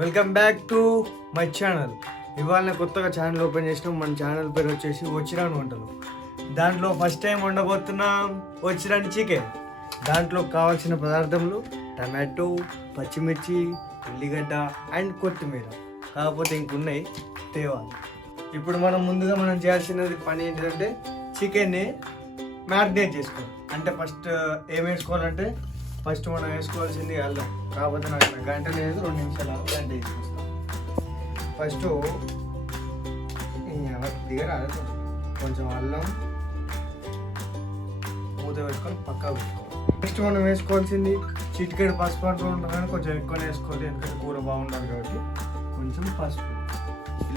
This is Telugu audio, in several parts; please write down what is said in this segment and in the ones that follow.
Welcome back to my channel. ఇవాళ కొత్తగా ఛానల్ ఓపెన్ చేసినాం. మన ఛానల్ పేరు వచ్చేసి వచ్చిరాని వంటలు. దాంట్లో ఫస్ట్ టైం వండబోతున్నాం వచ్చిరాని చికెన్. దాంట్లో కావాల్సిన పదార్థములు టమాటో, పచ్చిమిర్చి, ఉల్లిగడ్డ అండ్ కొత్తిమీర. కాకపోతే ఇంకున్నాయి తేవాలి. ఇప్పుడు మనం చేయాల్సినది పని ఏంటంటే చికెన్ని మ్యారినేట్ చేసుకోవాలి. అంటే ఫస్ట్ ఏం వేసుకోవాలంటే ఫస్ట్ మనం వేసుకోవాల్సింది అల్లం. కాకపోతే నాకు గంట లేదు, 2 నిమిషాలు గంట వేసుకొస్తాం. ఫస్ట్ దిగరా కొంచెం అల్లం మూత వేసుకొని పక్కా పెట్టుకోవాలి. నెక్స్ట్ మనం వేసుకోవాల్సింది చిటికెడు పసుపు అంటూ ఉంటాం, కానీ కొంచెం ఎక్కువనే వేసుకోవాలి. ఎందుకంటే కూర బాగుంటుంది కాబట్టి కొంచెం పసుపు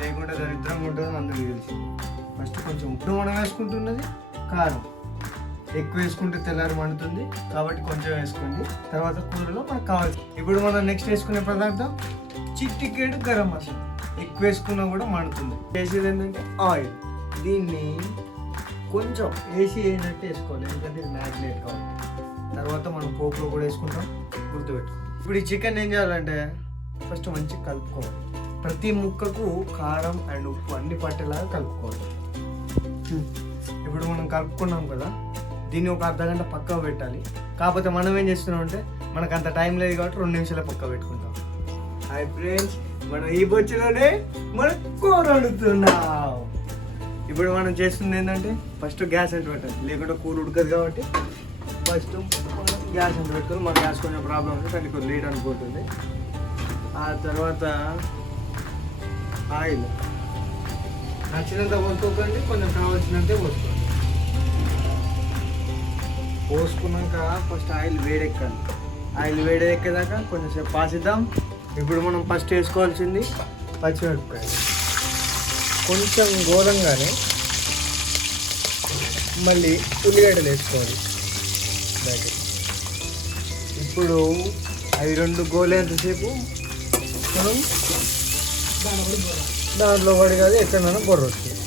లేకుంటే దరిద్రంగా ఉంటుంది, అందరికీ తెలిసింది. ఫస్ట్ కొంచెం ఉప్పు మనం వేసుకుంటున్నది. కారం ఎక్కువ వేసుకుంటే తెల్లారి మండుతుంది కాబట్టి కొంచెం వేసుకోండి. తర్వాత కూరలో మనకు కావాలి. ఇప్పుడు మనం నెక్స్ట్ వేసుకునే పదార్థం చిటికెడు గరం మసాలా. ఎక్కువ వేసుకున్నా కూడా మండుతుంది. వేసేది ఏంటంటే ఆయిల్. దీన్ని కొంచెం వేసినట్టు వేసుకోవాలి, ఎందుకంటే ఇది మ్యారినేట్ కాబట్టి. తర్వాత మనం పోపులో కూడా వేసుకుంటాం, గుర్తుపెట్టుకోండి. ఇప్పుడు ఈ చికెన్ ఏం చేయాలంటే ఫస్ట్ మంచిగా కలుపుకోవాలి. ప్రతి ముక్కకు కారం అండ్ ఉప్పు అన్ని పట్టేలాగా కలుపుకోవాలి. ఇప్పుడు మనం కలుపుకున్నాం కదా, దీన్ని ఒక అర్ధగంట పక్కా పెట్టాలి. కాకపోతే మనం ఏం చేస్తున్నాం అంటే మనకు అంత టైం లేదు కాబట్టి 2 నిమిషాలు పక్కా పెట్టుకుంటాం. హాయ్ ఫ్రెండ్స్, మనం ఈ బొచ్చులోనే మనం కూర వండుతున్నాం. ఇప్పుడు మనం చేస్తుంది ఏంటంటే ఫస్ట్ గ్యాస్ అంటు పెట్టాలి, లేకుంటే కూర ఉడకదు కాబట్టి ఫస్ట్ మనం గ్యాస్ అంటు పెట్టుకొని. మన గ్యాస్ కొంచెం ప్రాబ్లం ఉంది, కానీ కొంచెం లేట్ అనుకుంటుంది. ఆ తర్వాత ఆయిల్ నచ్చినంత పోసుకోకండి, కొంచెం కావాల్సినంతే పోసుకోండి. పోసుకున్నాక ఫస్ట్ ఆయిల్ వేడెక్కాలి. ఆయిల్ వేడెక్కేదాకా కొంచెంసేపు పాసిద్దాం. ఇప్పుడు మనం ఫస్ట్ వేసుకోవాల్సింది పచ్చిమిరపకాయలు. కొంచెం గోలంగానే మళ్ళీ ఉల్లిగడ్డలు వేసుకోవాలి. ఇప్పుడు అవి 2 గోలేంతసేపు మనం దాంట్లో పడి కాదు ఎక్కడైనా బొర్ర వస్తుంది.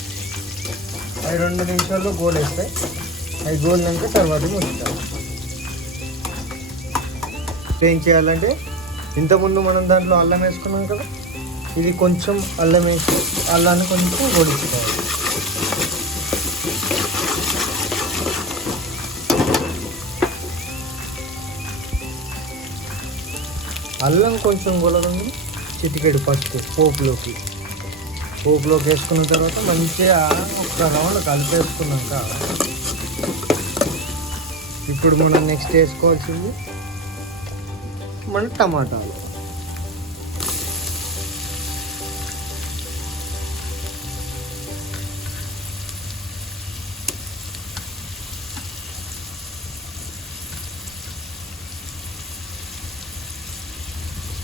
అవి 2 నిమిషాల్లో గోలేస్తాయి. అవి గోలినాక తర్వాత ముస్తాం. ఏం చేయాలంటే ఇంతకుముందు మనం దాంట్లో అల్లం వేసుకున్నాం కదా, ఇది కొంచెం అల్లం వేసి అల్లాన్ని కొంచెం గోడించుకోవాలి. అల్లం కొంచెం గొలగండి, చిటికెడు పసుపు పోపులోకి వేసుకున్న తర్వాత మంచిగా ఒక రౌండ్ కలిపేసుకున్నాక ఇప్పుడు మనం నెక్స్ట్ వేసుకోవాల్సింది మన టమాటాలు.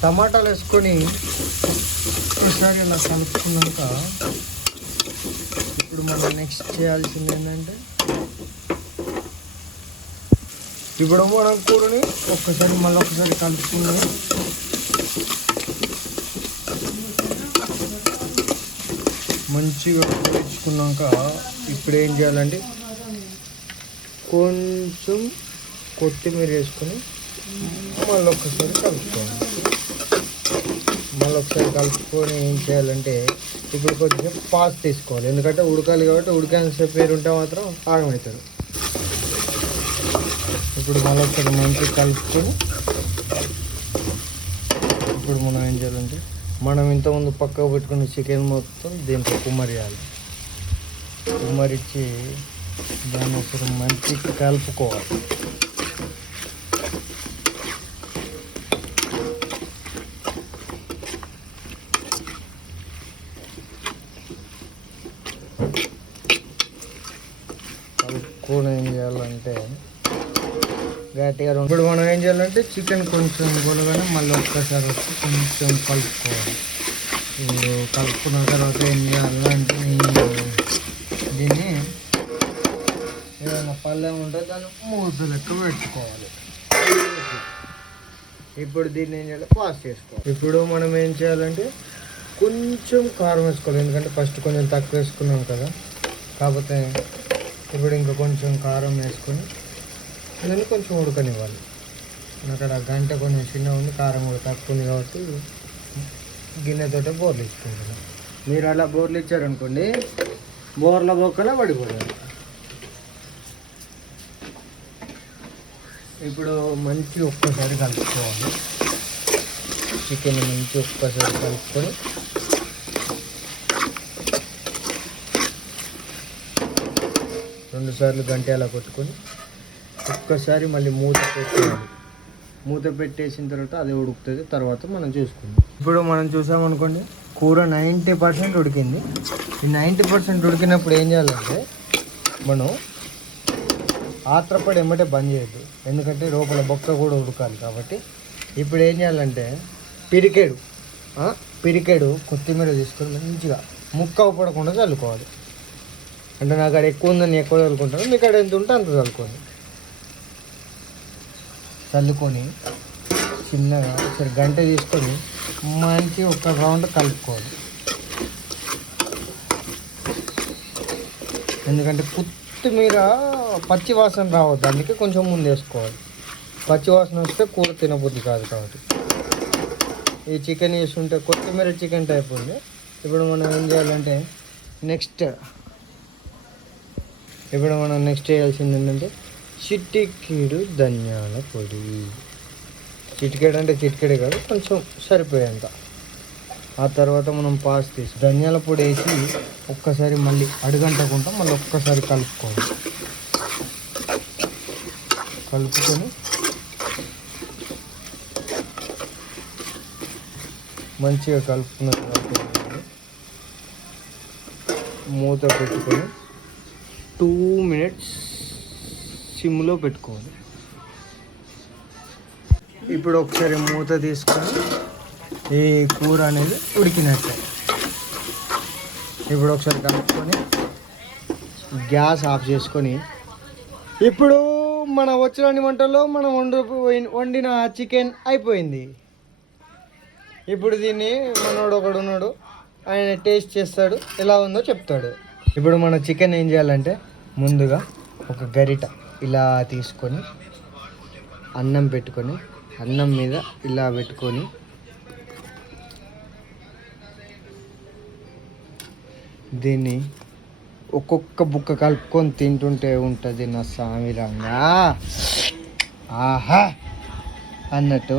టమాటాలు వేసుకొని ఒకసారి ఇలా కలుపుకున్నాక ఇప్పుడు మనం నెక్స్ట్ చేయాల్సింది ఏంటంటే ఇప్పుడు మనం కూరని మళ్ళీ ఒకసారి కలుపుకుని మంచిగా వేసుకున్నాక ఇప్పుడు ఏం చేయాలంటే కొంచెం కొత్తిమీర వేసుకొని మళ్ళీ ఒకసారి కలుపుకొని ఏం చేయాలంటే ఇప్పుడు కొంచెం పాస్ తీసుకోవాలి. ఎందుకంటే ఉడకాలి కాబట్టి ఉడికేంతసేపు పేరు ఉంటే మాత్రం ఆగమవుతారు. ఇప్పుడు మళ్ళీ ఒకసారి మంచిగా కలుపుకొని ఇప్పుడు మనం ఏం చేయాలంటే మనం ఇంతకుముందు పక్కకు పెట్టుకున్న చికెన్ మొత్తం దీంట్లో కుమ్మరిచ్చి దాన్ని ఒకసారి మంచిగా కలుపుకోవాలి. కలుపుకొని ఏం చేయాలంటే గట్టిగా ఇప్పుడు మనం ఏం చేయాలంటే చికెన్ కొంచెం గొలగానే మళ్ళీ ఒక్కసారి వచ్చి కొంచెం కలుపుకోవాలి. ఇప్పుడు కలుపుకున్న తర్వాత ఏం చేయాలంటే దీన్ని ఏదైనా పళ్ళెం ఉంటే దాన్ని మూత లెక్క పెట్టుకోవాలి. ఇప్పుడు దీన్ని ఏం చేయాలి, పాస్ చేసుకోవాలి. ఇప్పుడు మనం ఏం చేయాలంటే కొంచెం కారం వేసుకోవాలి, ఎందుకంటే ఫస్ట్ కొంచెం తక్కువ వేసుకున్నాం కదా. కాకపోతే ఇప్పుడు ఇంకా కొంచెం కారం వేసుకొని దాన్ని కొంచెం ఉడకనివ్వాలి. అక్కడ గంట కొంచెం చిన్న ఉంది, కారం కూడా తక్కువ ఉంది కాబట్టి గిన్నెతోటే బోర్లు ఇచ్చుకుంటున్నాం. మీరు అలా బోర్లు ఇచ్చారనుకోండి, బోర్ల బొక్కలా పడిపోతుంది. ఇప్పుడు మంచి ఒక్కసారి కలుపుకోవాలి. చికెన్ మంచి ఒక్కసారి కలుపుకొని రెండుసార్లు గంట అలా కొట్టుకొని ఒక్కసారి మళ్ళీ మూత పెట్టేయాలి. మూత పెట్టేసిన తర్వాత అది ఉడుకుతుంది. తర్వాత మనం చూసుకుందాం. ఇప్పుడు మనం చూసామనుకోండి, కూర 90% ఉడికింది. ఈ 90% ఉడికినప్పుడు ఏం చేయాలంటే, మనం ఆత్రపడి ఎమ్మటే బంద్ చేయద్దు, ఎందుకంటే లోపల బొక్క కూడా ఉడకాలి. కాబట్టి ఇప్పుడు ఏం చేయాలంటే, పిరికెడు కొత్తిమీర తీసుకొని మంచిగా ముక్క పడకుండా చల్లుకోవాలి. అంటే నాకు అక్కడ ఎక్కువ ఉందని ఎక్కువ చల్లుకుంటాను, మీకు అక్కడ ఎంత ఉంటే అంత చల్లుకొని చిన్నగా ఒకసారి గంట తీసుకొని మంచి ఒక రౌండ్ కలుపుకోవాలి. ఎందుకంటే కొత్తిమీర పచ్చి వాసన రావద్దు, అందుకే కొంచెం ముందు వేసుకోవాలి. పచ్చి వాసన వస్తే కూర తినబుద్ధి కాదు. కాబట్టి ఈ చికెన్ వేస్తుంటే కొత్తిమీర చికెన్ టైప్ ఉంది. ఇప్పుడు మనం ఏం చేయాలంటే, నెక్స్ట్ చేయాల్సింది ఏంటంటే, చిటికెడు ధనియాల పొడి. చిటికెడు అంటే చిటికెడే కాదు, కొంచెం సరిపోయేంత. ఆ తర్వాత మనం పాస్ తీసి ధనియాల పొడి వేసి ఒక్కసారి మళ్ళీ అడుగంటకుండా మళ్ళీ ఒక్కసారి కలుపుకొని మంచిగా కలుపుకున్న తర్వాత మూత పెట్టుకొని 2 minutes సిమ్లో పెట్టుకోవాలి. ఇప్పుడు ఒకసారి మూత తీసుకొని ఈ కూర అనేది ఉడికినట్టే. ఇప్పుడు ఒకసారి కలుపుకొని గ్యాస్ ఆఫ్ చేసుకొని, ఇప్పుడు మన వచ్చిన వంటల్లో మనం వండిన చికెన్ అయిపోయింది. ఇప్పుడు దీన్ని మనోడు ఒకడు ఉన్నాడు, ఆయన టేస్ట్ చేస్తాడు, ఎలా ఉందో చెప్తాడు. ఇప్పుడు మన చికెన్ ఏం చేయాలంటే, ముందుగా ఒక గరిట ఇలా తీసుకొని అన్నం పెట్టుకొని, అన్నం మీద ఇలా పెట్టుకొని దీన్ని ఒక్కొక్క బుక్క కలుపుకొని తింటుంటే ఉంటుంది నా సామిరంగా ఆహా అన్నట్టు.